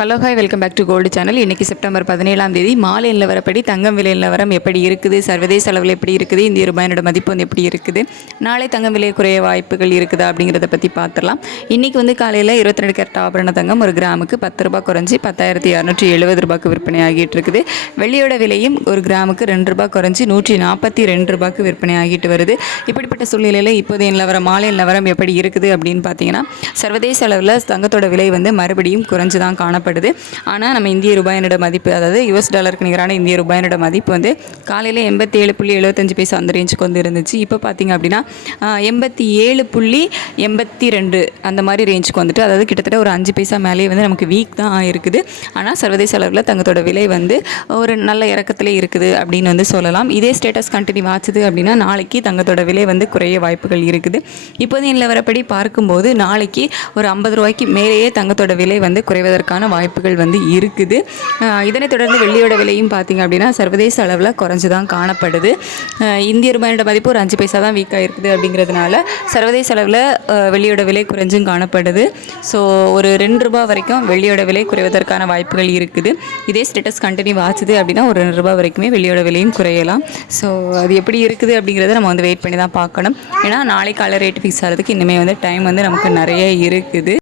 Hello hi welcome back to gold channel. இன்றைக்கி September பதினேழாம் தேதி. மாலை நிலவரப்படி தங்கம் விலை நிலவரம் எப்படி இருக்குது? சர்வதேச அளவில் எப்படி இருக்குது? இந்திய ரூபாயினோட மதிப்பு வந்து எப்படி இருக்குது? நாளை தங்கம் விலை குறைய வாய்ப்புகள் இருக்குதா அப்படிங்கிறத பற்றி பார்த்துடலாம் இன்றைக்கி வந்து காலையில் இருபத்தி ரெண்டு கேரட் ஆபரண தங்கம் ஒரு கிராமுக்கு பத்து ரூபாய் குறைஞ்சி பத்தாயிரத்தி இரநூற்றி எழுபது ரூபாய்க்கு விற்பனை ஆகிட்டு இருக்குது. வெள்ளியோட விலையும் ஒரு கிராமுக்கு ரெண்டு ரூபாய் குறைஞ்சி நூற்றி நாற்பத்தி ரெண்டு ரூபாய்க்கு விற்பனை ஆகிட்டு வருது. இப்படிப்பட்ட சூழ்நிலையில் இப்போதைய நிலவரம் மாலை நிலவரம் எப்படி இருக்குது அப்படின்னு பார்த்தீங்கன்னா சர்வதேச அளவில் தங்கத்தோட விலை வந்து மறுபடியும் குறைஞ்சு தான் காணப்படுது ஆனால் நம்ம இந்திய ரூபாயினோட மதிப்பு அதாவது யூஎஸ் டாலருக்கு நிகரான இந்திய ரூபாயினோட மதிப்பு வந்து காலையில் எண்பத்தி ஏழு புள்ளி எழுபத்தஞ்சு பைசா அந்த ரேஞ்சுக்கு வந்து இருந்துச்சு. இப்போ பார்த்தீங்க அப்படின்னா எண்பத்தி ஏழு புள்ளி எண்பத்தி ரெண்டு அந்த மாதிரி ரேஞ்சுக்கு வந்துட்டு அதாவது கிட்டத்தட்ட ஒரு அஞ்சு பைசா மேலேயே வந்து நமக்கு வீக் தான் இருக்குது. ஆனால் சர்வதேச அளவில் தங்கத்தோட விலை வந்து ஒரு நல்ல இறக்கத்தில் இருக்குது அப்படின்னு வந்து சொல்லலாம். இதே ஸ்டேட்டஸ் கண்டினியூ ஆச்சுது அப்படின்னா நாளைக்கு தங்கத்தோட விலை வந்து குறைய வாய்ப்புகள் இருக்குது. இப்போது நிலவரப்படி பார்க்கும்போது நாளைக்கு ஒரு ஐம்பது ரூபாய்க்கு மேலேயே தங்கத்தோட விலை வந்து குறைவதற்கான வாய்ப்புகள் வந்து இருக்குது. இதனைத் தொடர்ந்து வெள்ளியோட விலையும் பார்த்திங்க அப்படின்னா சர்வதேச அளவில் குறைஞ்சு தான் காணப்படுது இந்திய ரூபாயோட மதிப்பு ஒரு அஞ்சு பைசா தான் வீக்காக இருக்குது அப்படிங்கிறதுனால சர்வதேச அளவில் வெள்ளியோட விலை குறைஞ்சும் காணப்படுது. ஸோ ஒரு ரெண்டு ரூபா வரைக்கும் வெள்ளியோட விலை குறைவதற்கான வாய்ப்புகள் இருக்குது. இதே ஸ்டேட்டஸ் கண்டினியூ ஆச்சுது அப்படின்னா ஒரு ரெண்டு ரூபா வரைக்குமே வெள்ளியோட விலையும் குறையலாம். ஸோ அது எப்படி இருக்குது அப்படிங்கிறத நம்ம வந்து வெயிட் பண்ணி தான் பார்க்கணும். ஏன்னா நாளை காலை ரேட் ஃபிக்ஸ் ஆகிறதுக்கு இன்னுமே வந்து டைம் வந்து நமக்கு நிறைய இருக்குது.